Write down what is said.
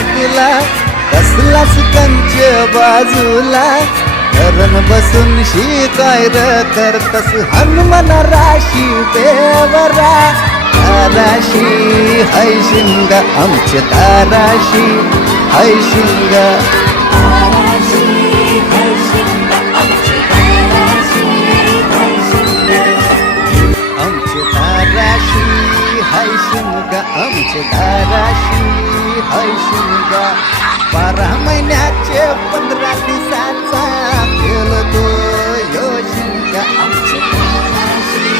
पाठीला कसलाच कंच बाजूला. धरण बसून शिकाय र करतस हनुमान राशी देवरा. दाराशी हाय शिंगा आमच्या दाराशी हाय शिंगा. आमचे दाराशी हाय शिंगा. आमच्या दाराशी हाय शिंगा बारा महिन्याचे पंधरा दिवसाचा तो यो शिंगा आमचे दाराशी